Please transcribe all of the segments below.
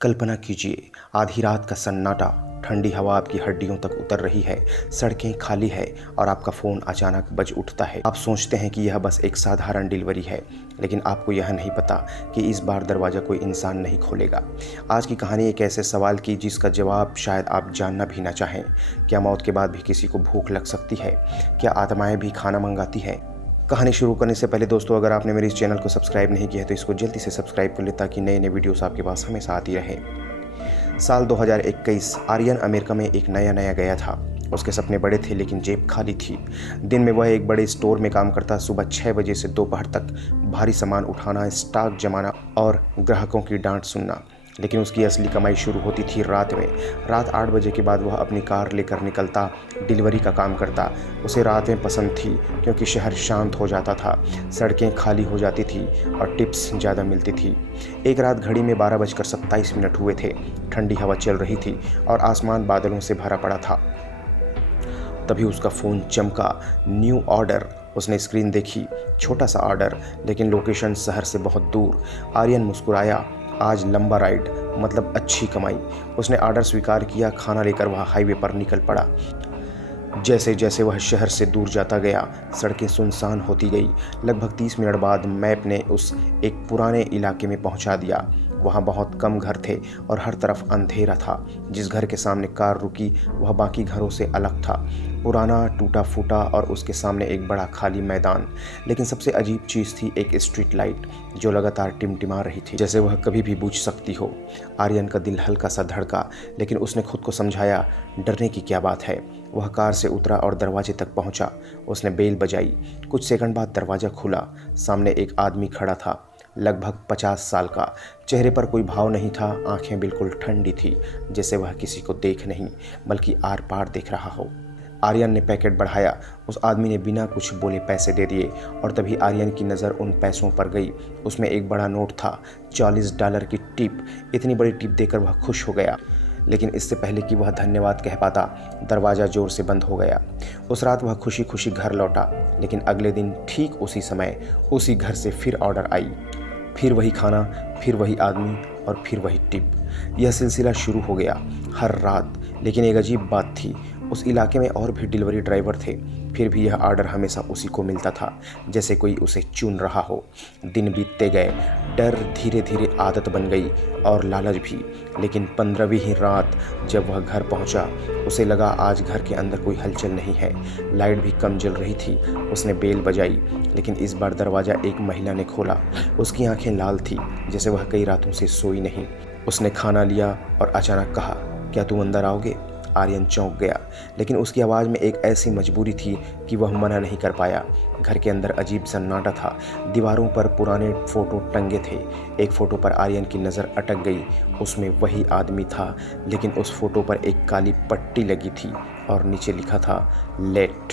कल्पना कीजिए, आधी रात का सन्नाटा, ठंडी हवा आपकी हड्डियों तक उतर रही है, सड़कें खाली है और आपका फ़ोन अचानक बज उठता है। आप सोचते हैं कि यह बस एक साधारण डिलीवरी है, लेकिन आपको यह नहीं पता कि इस बार दरवाज़ा कोई इंसान नहीं खोलेगा। आज की कहानी एक ऐसे सवाल की जिसका जवाब शायद आप जानना भी ना चाहें। क्या मौत के बाद भी किसी को भूख लग सकती है? क्या आत्माएं भी खाना मंगाती है? कहानी शुरू करने से पहले दोस्तों, अगर आपने मेरे इस चैनल को सब्सक्राइब नहीं किया है तो इसको जल्दी से सब्सक्राइब कर ले ताकि नए नए वीडियोस आपके पास हमेशा आती रहे। साल 2021, आर्यन अमेरिका में एक नया गया था। उसके सपने बड़े थे लेकिन जेब खाली थी। दिन में वह एक बड़े स्टोर में काम करता, सुबह 6 बजे से दोपहर तक भारी सामान उठाना, स्टॉक जमाना और ग्राहकों की डांट सुनना। लेकिन उसकी असली कमाई शुरू होती थी रात में। रात 8 बजे के बाद वह अपनी कार लेकर निकलता, डिलीवरी का काम करता। उसे रातें पसंद थी क्योंकि शहर शांत हो जाता था, सड़कें खाली हो जाती थी और टिप्स ज़्यादा मिलती थी। एक रात घड़ी में 12:27 हुए थे। ठंडी हवा चल रही थी और आसमान बादलों से भरा पड़ा था। तभी उसका फ़ोन चमका। New order. उसने स्क्रीन देखी, छोटा सा ऑर्डर लेकिन लोकेशन शहर से बहुत दूर। आर्यन मुस्कुराया। आज लंबा राइड मतलब अच्छी कमाई। उसने ऑर्डर स्वीकार किया। खाना लेकर वह हाईवे पर निकल पड़ा। जैसे जैसे वह शहर से दूर जाता गया, सड़कें सुनसान होती गई। लगभग 30 मिनट बाद मैप ने उस एक पुराने इलाके में पहुंचा दिया। वहाँ बहुत कम घर थे और हर तरफ अंधेरा था। जिस घर के सामने कार रुकी वह बाकी घरों से अलग था, पुराना, टूटा फूटा और उसके सामने एक बड़ा खाली मैदान। लेकिन सबसे अजीब चीज़ थी एक स्ट्रीट लाइट जो लगातार टिमटिमा रही थी, जैसे वह कभी भी बुझ सकती हो। आर्यन का दिल हल्का सा धड़का, लेकिन उसने खुद को समझाया, डरने की क्या बात है। वह कार से उतरा और दरवाजे तक पहुंचा। उसने बेल बजाई। कुछ सेकंड बाद दरवाज़ा खुला। सामने एक आदमी खड़ा था, लगभग 50 साल का। चेहरे पर कोई भाव नहीं था, आंखें बिल्कुल ठंडी थी, जैसे वह किसी को देख नहीं बल्कि आर पार देख रहा हो। आर्यन ने पैकेट बढ़ाया। उस आदमी ने बिना कुछ बोले पैसे दे दिए और तभी आर्यन की नज़र उन पैसों पर गई। उसमें एक बड़ा नोट था, $40 की टिप। इतनी बड़ी टिप देकर वह खुश हो गया, लेकिन इससे पहले कि वह धन्यवाद कह पाता, दरवाज़ा जोर से बंद हो गया। उस रात वह खुशी खुशी घर लौटा, लेकिन अगले दिन ठीक उसी समय उसी घर से फिर ऑर्डर आई। फिर वही खाना, फिर वही आदमी और फिर वही टिप। यह सिलसिला शुरू हो गया हर रात। लेकिन एक अजीब बात थी, उस इलाके में और भी डिलीवरी ड्राइवर थे, फिर भी यह ऑर्डर हमेशा उसी को मिलता था, जैसे कोई उसे चुन रहा हो। दिन बीतते गए, डर धीरे धीरे आदत बन गई और लालच भी। लेकिन 15वीं ही रात जब वह घर पहुंचा, उसे लगा आज घर के अंदर कोई हलचल नहीं है। लाइट भी कम जल रही थी। उसने बेल बजाई, लेकिन इस बार दरवाज़ा एक महिला ने खोला। उसकी आंखें लाल थी, जैसे वह कई रातों से सोई नहीं। उसने खाना लिया और अचानक कहा, क्या तुम अंदर आओगे? आर्यन चौंक गया, लेकिन उसकी आवाज़ में एक ऐसी मजबूरी थी कि वह मना नहीं कर पाया। घर के अंदर अजीब सन्नाटा था। दीवारों पर पुराने फ़ोटो टंगे थे। एक फ़ोटो पर आर्यन की नज़र अटक गई। उसमें वही आदमी था, लेकिन उस फ़ोटो पर एक काली पट्टी लगी थी और नीचे लिखा था, लेट।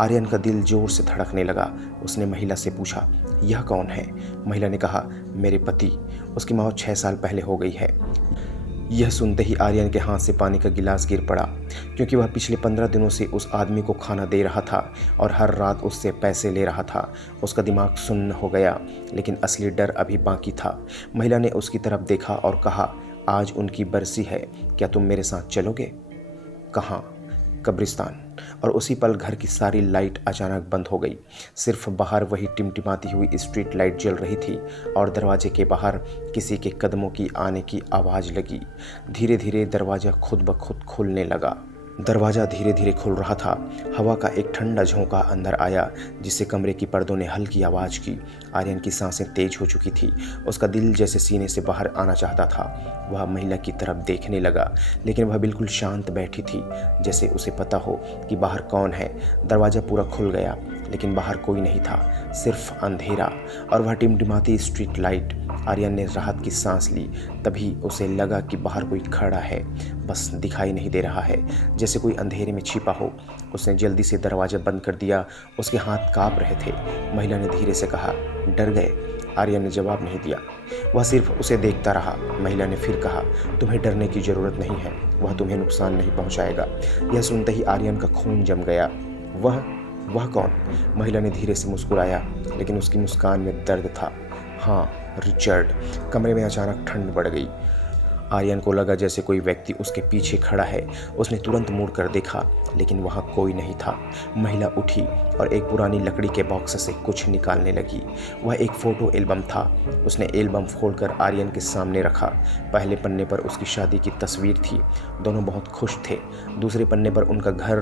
आर्यन का दिल ज़ोर से धड़कने लगा। उसने महिला से पूछा, यह कौन है? महिला ने कहा, मेरे पति। उसकी मौत 6 साल पहले हो गई है। यह सुनते ही आर्यन के हाथ से पानी का गिलास गिर पड़ा, क्योंकि वह पिछले 15 दिनों से उस आदमी को खाना दे रहा था और हर रात उससे पैसे ले रहा था। उसका दिमाग सुन्न हो गया, लेकिन असली डर अभी बाकी था। महिला ने उसकी तरफ देखा और कहा, आज उनकी बरसी है, क्या तुम मेरे साथ चलोगे? कहाँ? कब्रिस्तान। और उसी पल घर की सारी लाइट अचानक बंद हो गई। सिर्फ बाहर वही टिमटिमाती हुई स्ट्रीट लाइट जल रही थी और दरवाजे के बाहर किसी के कदमों की आने की आवाज़ लगी। धीरे धीरे दरवाज़ा खुद ब खुद खुलने लगा। दरवाज़ा धीरे धीरे खुल रहा था। हवा का एक ठंडा झोंका अंदर आया, जिससे कमरे की पर्दों ने हल्की आवाज़ की। आर्यन की सांसें तेज हो चुकी थी। उसका दिल जैसे सीने से बाहर आना चाहता था। वह महिला की तरफ देखने लगा, लेकिन वह बिल्कुल शांत बैठी थी, जैसे उसे पता हो कि बाहर कौन है। दरवाज़ा पूरा खुल गया, लेकिन बाहर कोई नहीं था, सिर्फ अंधेरा और वह टिमटिमाती स्ट्रीट लाइट। आर्यन ने राहत की सांस ली। तभी उसे लगा कि बाहर कोई खड़ा है, बस दिखाई नहीं दे रहा है, जैसे कोई अंधेरे में छिपा हो। उसने जल्दी से दरवाज़ा बंद कर दिया। उसके हाथ कांप रहे थे। महिला ने धीरे से कहा, डर गए? आर्यन ने जवाब नहीं दिया। वह सिर्फ उसे देखता रहा। महिला ने फिर कहा, तुम्हें डरने की ज़रूरत नहीं है, वह तुम्हें नुकसान नहीं पहुंचाएगा। यह सुनते ही आर्यन का खून जम गया। वह कौन? महिला ने धीरे से मुस्कुराया, लेकिन उसकी मुस्कान में दर्द था। हाँ, रिचर्ड। कमरे में अचानक ठंड बढ़ गई। आर्यन को लगा जैसे कोई व्यक्ति उसके पीछे खड़ा है। उसने तुरंत मुड़कर देखा, लेकिन वहाँ कोई नहीं था। महिला उठी और एक पुरानी लकड़ी के बॉक्स से कुछ निकालने लगी। वह एक फ़ोटो एल्बम था। उसने एल्बम खोलकर आर्यन के सामने रखा। पहले पन्ने पर उसकी शादी की तस्वीर थी। दोनों बहुत खुश थे। दूसरे पन्ने पर उनका घर,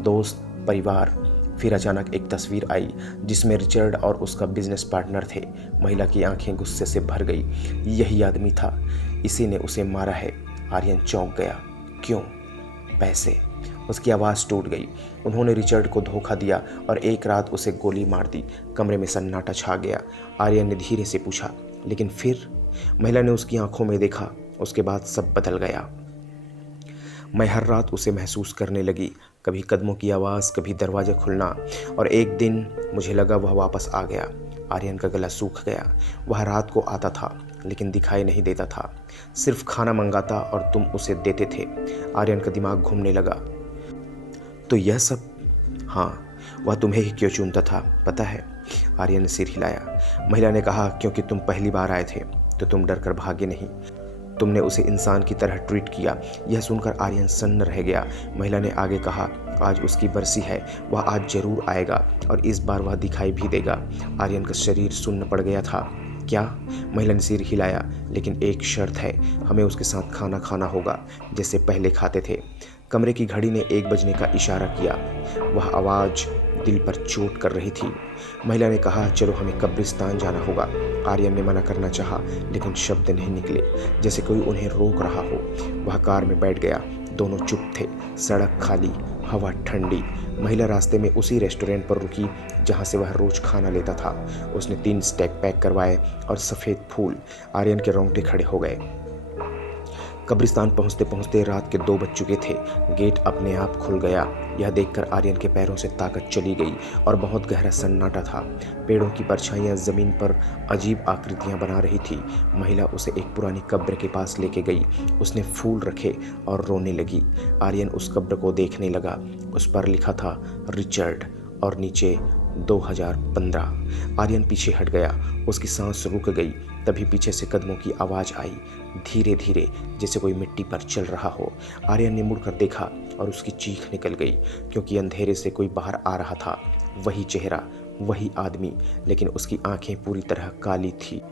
दोस्त, परिवार। फिर अचानक एक तस्वीर आई जिसमें रिचर्ड और उसका बिजनेस पार्टनर थे। महिला की आंखें गुस्से से भर गई। यही आदमी था, इसी ने उसे मारा है। आर्यन चौंक गया। क्यों? पैसे। उसकी आवाज़ टूट गई। उन्होंने रिचर्ड को धोखा दिया और एक रात उसे गोली मार दी। कमरे में सन्नाटा छा गया। आर्यन ने धीरे से पूछा, लेकिन फिर? महिला ने उसकी आंखों में देखा। उसके बाद सब बदल गया। मैं हर रात उसे महसूस करने लगी, कभी कदमों की आवाज़, कभी दरवाज़ा खुलना, और एक दिन मुझे लगा वह वापस आ गया। आर्यन का गला सूख गया। वह रात को आता था, लेकिन दिखाई नहीं देता था। सिर्फ खाना मंगाता और तुम उसे देते थे। आर्यन का दिमाग घूमने लगा। तो यह सब? हाँ, वह तुम्हें ही क्यों चुनता था पता है? आर्यन ने सिर हिलाया। महिला ने कहा, क्योंकि तुम पहली बार आए थे तो तुम डर कर भागे नहीं। तुमने उसे इंसान की तरह ट्रीट किया। यह सुनकर आर्यन सन्न रह गया। महिला ने आगे कहा, आज उसकी बरसी है, वह आज जरूर आएगा और इस बार वह दिखाई भी देगा। आर्यन का शरीर सुन्न पड़ गया था। क्या? महिला ने सिर हिलाया। लेकिन एक शर्त है, हमें उसके साथ खाना खाना होगा जैसे पहले खाते थे। कमरे की घड़ी ने 1 बजने का इशारा किया। वह आवाज़ दिल पर चोट कर रही थी। महिला ने कहा, चलो हमें कब्रिस्तान जाना होगा। आर्यन ने मना करना चाहा, लेकिन शब्द नहीं निकले, जैसे कोई उन्हें रोक रहा हो। वह कार में बैठ गया। दोनों चुप थे। सड़क खाली, हवा ठंडी। महिला रास्ते में उसी रेस्टोरेंट पर रुकी जहाँ से वह रोज खाना लेता था। उसने 3 स्टेक पैक करवाए और सफ़ेद फूल। आर्यन के रोंगटे खड़े हो गए। कब्रिस्तान पहुंचते पहुंचते रात के 2 बज चुके थे। गेट अपने आप खुल गया। यह देखकर आर्यन के पैरों से ताकत चली गई और बहुत गहरा सन्नाटा था। पेड़ों की परछाइयां जमीन पर अजीब आकृतियां बना रही थी। महिला उसे एक पुरानी कब्र के पास लेके गई। उसने फूल रखे और रोने लगी। आर्यन उस कब्र को देखने लगा। उस पर लिखा था रिचर्ड और नीचे 2015। आर्यन पीछे हट गया। उसकी सांस रुक गई। तभी पीछे से कदमों की आवाज़ आई, धीरे धीरे, जैसे कोई मिट्टी पर चल रहा हो। आर्यन ने मुड़कर देखा और उसकी चीख निकल गई, क्योंकि अंधेरे से कोई बाहर आ रहा था। वही चेहरा, वही आदमी, लेकिन उसकी आंखें पूरी तरह काली थी।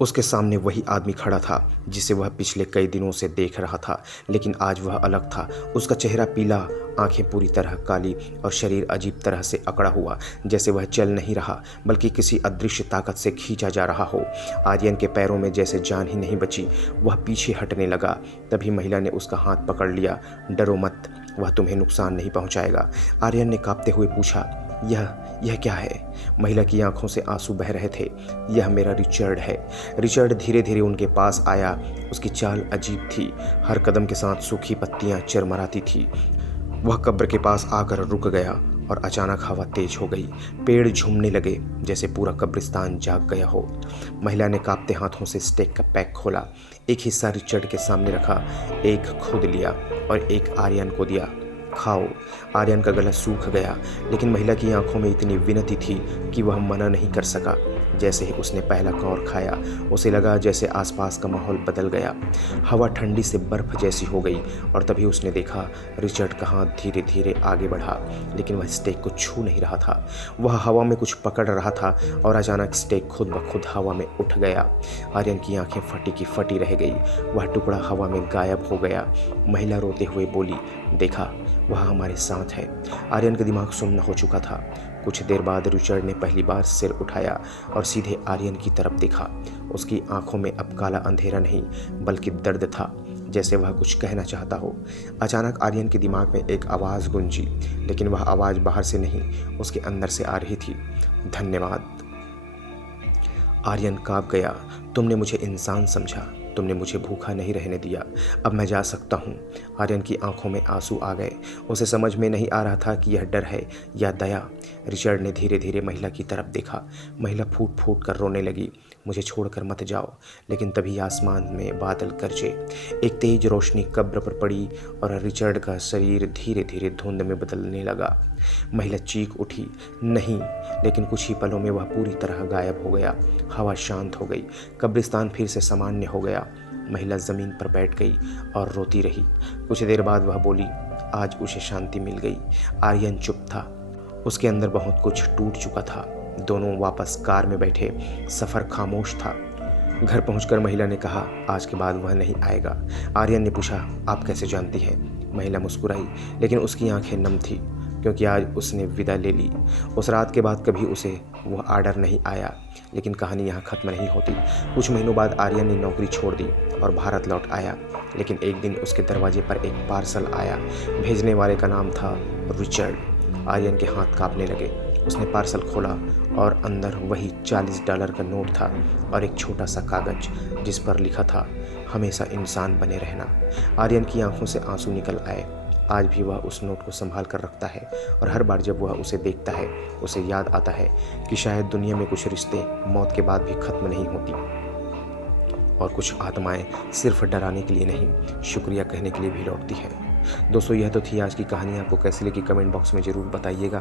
उसके सामने वही आदमी खड़ा था जिसे वह पिछले कई दिनों से देख रहा था, लेकिन आज वह अलग था। उसका चेहरा पीला, आंखें पूरी तरह काली और शरीर अजीब तरह से अकड़ा हुआ, जैसे वह चल नहीं रहा बल्कि किसी अदृश्य ताकत से खींचा जा रहा हो। आर्यन के पैरों में जैसे जान ही नहीं बची। वह पीछे हटने लगा। तभी महिला ने उसका हाथ पकड़ लिया। डरो मत, वह तुम्हें नुकसान नहीं पहुंचाएगा। आर्यन ने कांपते हुए पूछा, यह क्या है? महिला की आंखों से आंसू बह रहे थे। यह मेरा रिचर्ड है। रिचर्ड धीरे धीरे उनके पास आया। उसकी चाल अजीब थी। हर कदम के साथ सूखी पत्तियां चरमराती थी। वह कब्र के पास आकर रुक गया और अचानक हवा तेज हो गई। पेड़ झूमने लगे जैसे पूरा कब्रिस्तान जाग गया हो। महिला ने कांपते हाथों से स्टेक का पैक खोला। एक हिस्सा रिचर्ड के सामने रखा, एक खुद लिया और एक आर्यन को दिया। खाओ। आर्यन का गला सूख गया, लेकिन महिला की आंखों में इतनी विनती थी कि वह मना नहीं कर सका। जैसे ही उसने पहला कौर खाया, उसे लगा जैसे आसपास का माहौल बदल गया। हवा ठंडी से बर्फ जैसी हो गई और तभी उसने देखा रिचर्ड का हाथ धीरे धीरे आगे बढ़ा, लेकिन वह स्टेक को छू नहीं रहा था। वह हवा में कुछ पकड़ रहा था और अचानक स्टेक खुद ब खुद हवा में उठ गया। आर्यन की आंखें फटी की फटी रह गई। वह टुकड़ा हवा में गायब हो गया। महिला रोते हुए बोली, देखा, वह हमारे साथ है। आर्यन का दिमाग सुन्न हो चुका था। कुछ देर बाद रिचर्ड ने पहली बार सिर उठाया और सीधे आर्यन की तरफ देखा। उसकी आंखों में अब काला अंधेरा नहीं बल्कि दर्द था, जैसे वह कुछ कहना चाहता हो। अचानक आर्यन के दिमाग में एक आवाज़ गूंजी, लेकिन वह आवाज़ बाहर से नहीं, उसके अंदर से आ रही थी। धन्यवाद। आर्यन काँप गया। तुमने मुझे इंसान समझा, तुमने मुझे भूखा नहीं रहने दिया। अब मैं जा सकता हूँ। आर्यन की आंखों में आंसू आ गए। उसे समझ में नहीं आ रहा था कि यह डर है या दया। रिचर्ड ने धीरे धीरे महिला की तरफ देखा। महिला फूट फूट कर रोने लगी, मुझे छोड़कर मत जाओ। लेकिन तभी आसमान में बादल गरजे। एक तेज रोशनी कब्र पर पड़ी और रिचर्ड का शरीर धीरे धीरे धुंध में बदलने लगा। महिला चीख उठी, नहीं, लेकिन कुछ ही पलों में वह पूरी तरह गायब हो गया। हवा शांत हो गई। कब्रिस्तान फिर से सामान्य हो गया। महिला ज़मीन पर बैठ गई और रोती रही। कुछ देर बाद वह बोली, आज उसे शांति मिल गई। आर्यन चुप था, उसके अंदर बहुत कुछ टूट चुका था। दोनों वापस कार में बैठे, सफ़र खामोश था। घर पहुंचकर महिला ने कहा, आज के बाद वह नहीं आएगा। आर्यन ने पूछा, आप कैसे जानती हैं? महिला मुस्कुराई, लेकिन उसकी आंखें नम थी, क्योंकि आज उसने विदा ले ली। उस रात के बाद कभी उसे वह आर्डर नहीं आया। लेकिन कहानी यहाँ ख़त्म नहीं होती। कुछ महीनों बाद आर्यन ने नौकरी छोड़ दी और भारत लौट आया। लेकिन एक दिन उसके दरवाजे पर एक पार्सल आया। भेजने वाले का नाम था रिचर्ड। आर्यन के हाथ कांपने लगे। उसने पार्सल खोला और अंदर वही $40 का नोट था और एक छोटा सा कागज जिस पर लिखा था, हमेशा इंसान बने रहना। आर्यन की आंखों से आंसू निकल आए। आज भी वह उस नोट को संभाल कर रखता है और हर बार जब वह उसे देखता है, उसे याद आता है कि शायद दुनिया में कुछ रिश्ते मौत के बाद भी खत्म नहीं होती और कुछ आत्माएं सिर्फ डराने के लिए नहीं, शुक्रिया कहने के लिए भी लौटती हैं। दोस्तों, यह तो थी आज की कहानी। आपको कैसी लगी कमेंट बॉक्स में ज़रूर बताइएगा।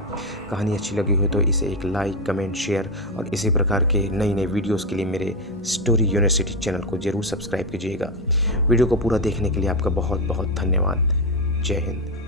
कहानी अच्छी लगी हो तो इसे एक लाइक, कमेंट, शेयर और इसी प्रकार के नई नई वीडियोस के लिए मेरे स्टोरी यूनिवर्सिटी चैनल को ज़रूर सब्सक्राइब कीजिएगा। वीडियो को पूरा देखने के लिए आपका बहुत बहुत धन्यवाद। जय हिंद।